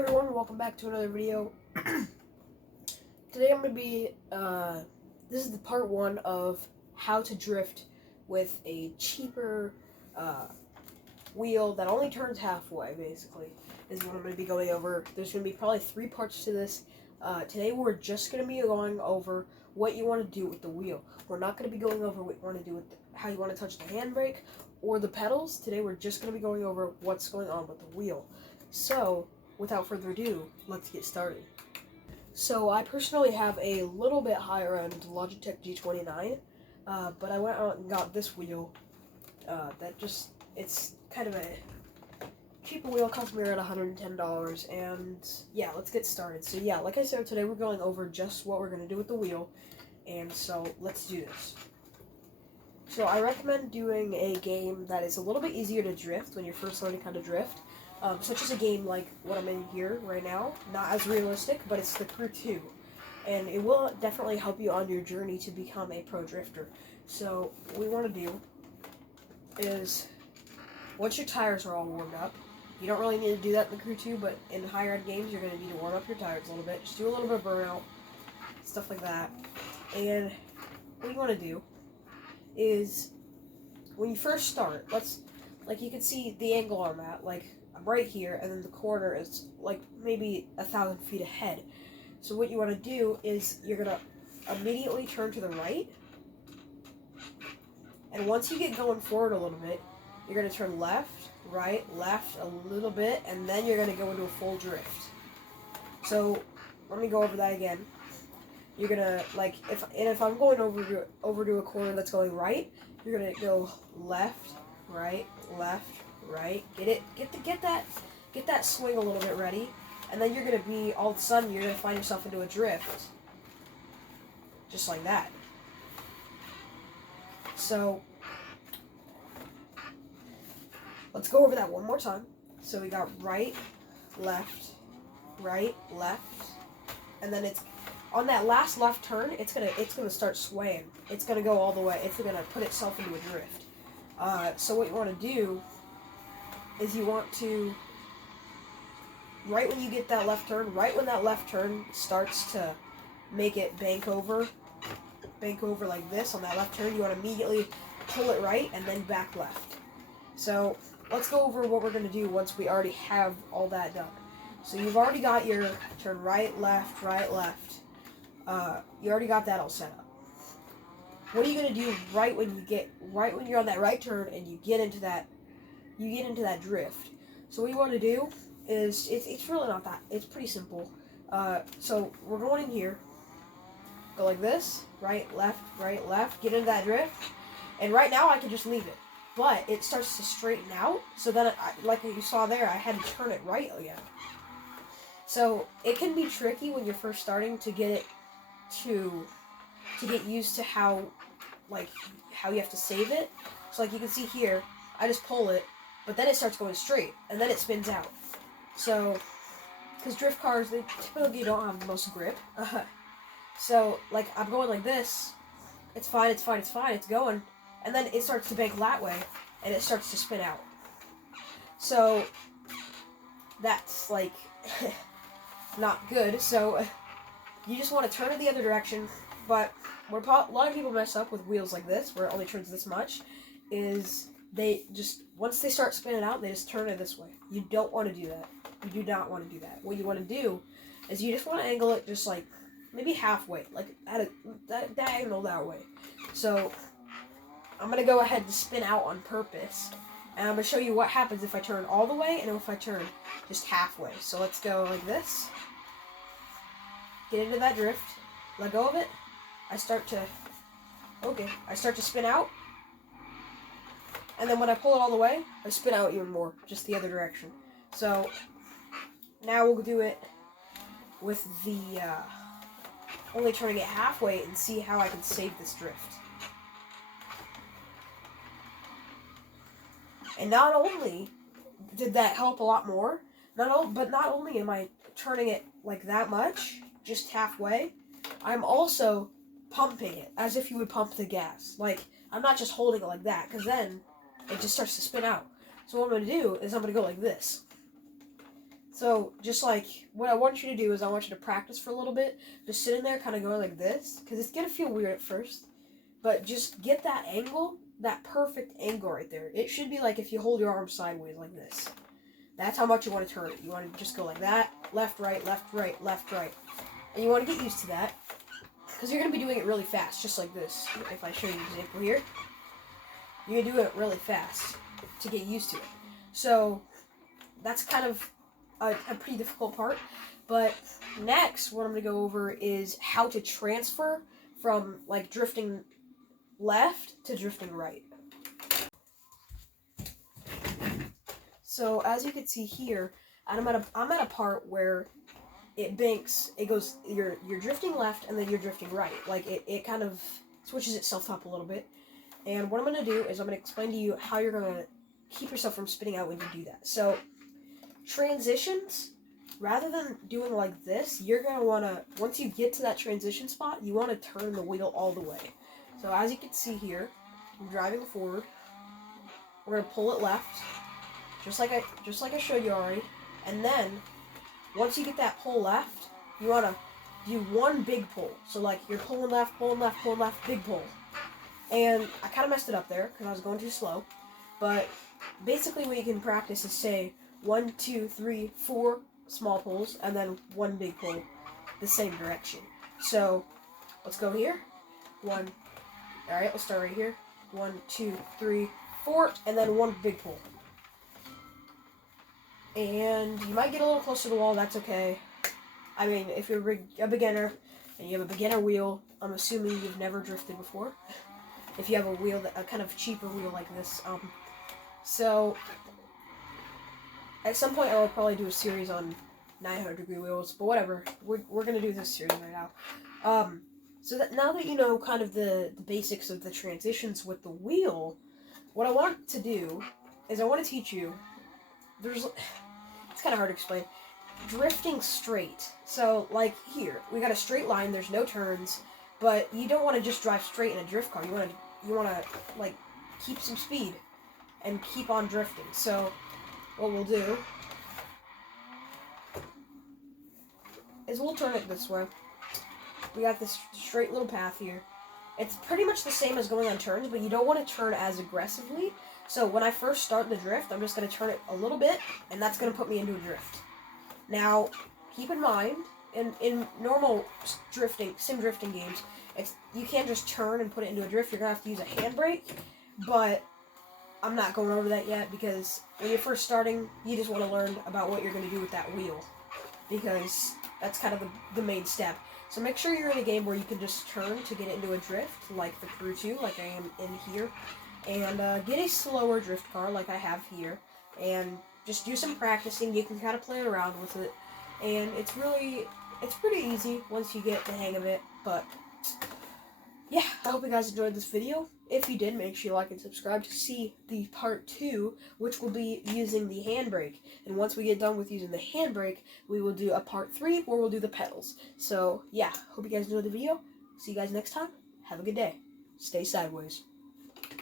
everyone, welcome back to another video. Today I'm going to be, this is the part 1 of how to drift with a cheaper wheel that only turns halfway, basically, is what I'm going to be going over. There's going to be probably 3 parts to this. Today we're just going to be going over what you want to do with the wheel. We're not going to be going over what you want to do with how you want to touch the handbrake or the pedals. Today we're just going to be going over what's going on with the wheel. So, without further ado, let's get started. So I personally have a little bit higher end Logitech G29, but I went out and got this wheel. It's kind of a cheaper wheel, cost me around $110, and yeah, let's get started. So yeah, like I said, today we're going over just what we're going to do with the wheel, and so let's do this. So I recommend doing a game that is a little bit easier to drift when you're first learning how to drift. Such as a game like what I'm in here right now. Not as realistic, but it's The Crew 2. And it will definitely help you on your journey to become a pro drifter. So, what we want to do is, once your tires are all warmed up, you don't really need to do that in The Crew 2, but in higher end games, you're going to need to warm up your tires a little bit. Just do a little bit of burnout, stuff like that. And what you want to do is, when you first start, like you can see the angle I'm at, like, I'm right here, and then the corner is like maybe 1,000 feet ahead. So what you want to do is you're going to immediately turn to the right, and once you get going forward a little bit, you're going to turn left, right, left a little bit, and then you're going to go into a full drift. So let me go over that again. You're going to, like, if I'm going over to a corner that's going right, you're going to go left, right, get that swing a little bit ready, and then you're gonna be, all of a sudden, you're gonna find yourself into a drift. Just like that. So, let's go over that one more time. So we got right, left, and then it's, on that last left turn, it's gonna start swaying. It's gonna go all the way, it's gonna put itself into a drift. So what you want to do is you want to, right when you get that left turn, right when that left turn starts to make it bank over like this on that left turn, you want to immediately pull it right and then back left. So let's go over what we're going to do once we already have all that done. So you've already got your turn right, left. You already got that all set up. What are you going to do right when you're on that right turn and you get into that drift? So what you want to do is, it's really not that, it's pretty simple. So we're going in here, go like this, right, left, get into that drift, and right now I can just leave it, but it starts to straighten out, so then, like you saw there, I had to turn it right again. So it can be tricky when you're first starting to get used to how you have to save it. So like you can see here, I just pull it, but then it starts going straight, and then it spins out. So, because drift cars, they typically don't have the most grip. So, like, I'm going like this, it's fine, it's going, and then it starts to bank that way, and it starts to spin out. So, that's, like, not good. So, you just want to turn it the other direction, but where a lot of people mess up with wheels like this, where it only turns this much, is they just, once they start spinning out, they just turn it this way. You don't want to do that. You do not want to do that. What you want to do is you just want to angle it just like, maybe halfway, like at that diagonal that way. So, I'm going to go ahead and spin out on purpose, and I'm going to show you what happens if I turn all the way and if I turn just halfway. So let's go like this. Get into that drift. Let go of it. I start to spin out, and then when I pull it all the way, I spin out even more, just the other direction. So, now we'll do it with the, only turning it halfway and see how I can save this drift. And not only did that help a lot more, but not only am I turning it like that much, just halfway, I'm also pumping it as if you would pump the gas. Like, I'm not just holding it like that, because then it just starts to spin out. So what I'm going to do is I'm going to go like this. So, just like, what I want you to do is I want you to practice for a little bit, just sitting there kind of going like this, because it's going to feel weird at first, but just get that angle, that perfect angle right there. It should be like if you hold your arm sideways like this. That's how much you want to turn it. You want to just go like that, left, right, left, right, left, right. And you want to get used to that, because you're going to be doing it really fast, just like this. If I show you an example here, you're going to do it really fast to get used to it. So, that's kind of a pretty difficult part. But next, what I'm going to go over is how to transfer from, like, drifting left to drifting right. So, as you can see here, I'm at a part where it banks, it goes, you're drifting left and then you're drifting right. Like, it kind of switches itself up a little bit. And what I'm going to do is I'm going to explain to you how you're going to keep yourself from spinning out when you do that. So, transitions, rather than doing like this, you're going to want to, once you get to that transition spot, you want to turn the wheel all the way. So as you can see here, I'm driving forward. We're going to pull it left, just like I showed you already. And then, once you get that pull left, you want to do one big pull. So like, you're pulling left, big pull. And I kind of messed it up there, because I was going too slow. But basically what you can practice is say, 1, 2, 3, 4 small pulls, and then one big pull the same direction. So, let's go here. 1. Alright, let's start right here. 1, 2, 3, 4, and then one big pull. And you might get a little closer to the wall, that's okay. I mean, if you're a beginner, and you have a beginner wheel, I'm assuming you've never drifted before. If you have a wheel, a kind of cheaper wheel like this. So, at some point, I will probably do a series on 900-degree wheels, but whatever. We're going to do this series right now. So that now that you know kind of the basics of the transitions with the wheel, what I want to do is I want to teach you, it's kind of hard to explain, drifting straight. So, like here, we got a straight line, there's no turns, but you don't want to just drive straight in a drift car. You want to, like, keep some speed and keep on drifting. So, what we'll do is we'll turn it this way. We got this straight little path here. It's pretty much the same as going on turns, but you don't want to turn as aggressively. So when I first start the drift, I'm just going to turn it a little bit, and that's going to put me into a drift. Now, keep in mind, in normal sim drifting games, you can't just turn and put it into a drift. You're going to have to use a handbrake, but I'm not going over that yet, because when you're first starting, you just want to learn about what you're going to do with that wheel, because that's kind of the main step. So make sure you're in a game where you can just turn to get it into a drift, like the Crew 2, like I am in here, and get a slower drift car, like I have here, and just do some practicing. You can kind of play around with it, and it's pretty easy once you get the hang of it. But yeah, I hope you guys enjoyed this video. If you did, make sure you like and subscribe to see the part 2, which will be using the handbrake. And once we get done with using the handbrake, we will do a part 3 where we'll do the pedals. So yeah, hope you guys enjoyed the video. See you guys next time. Have a good day. Stay sideways.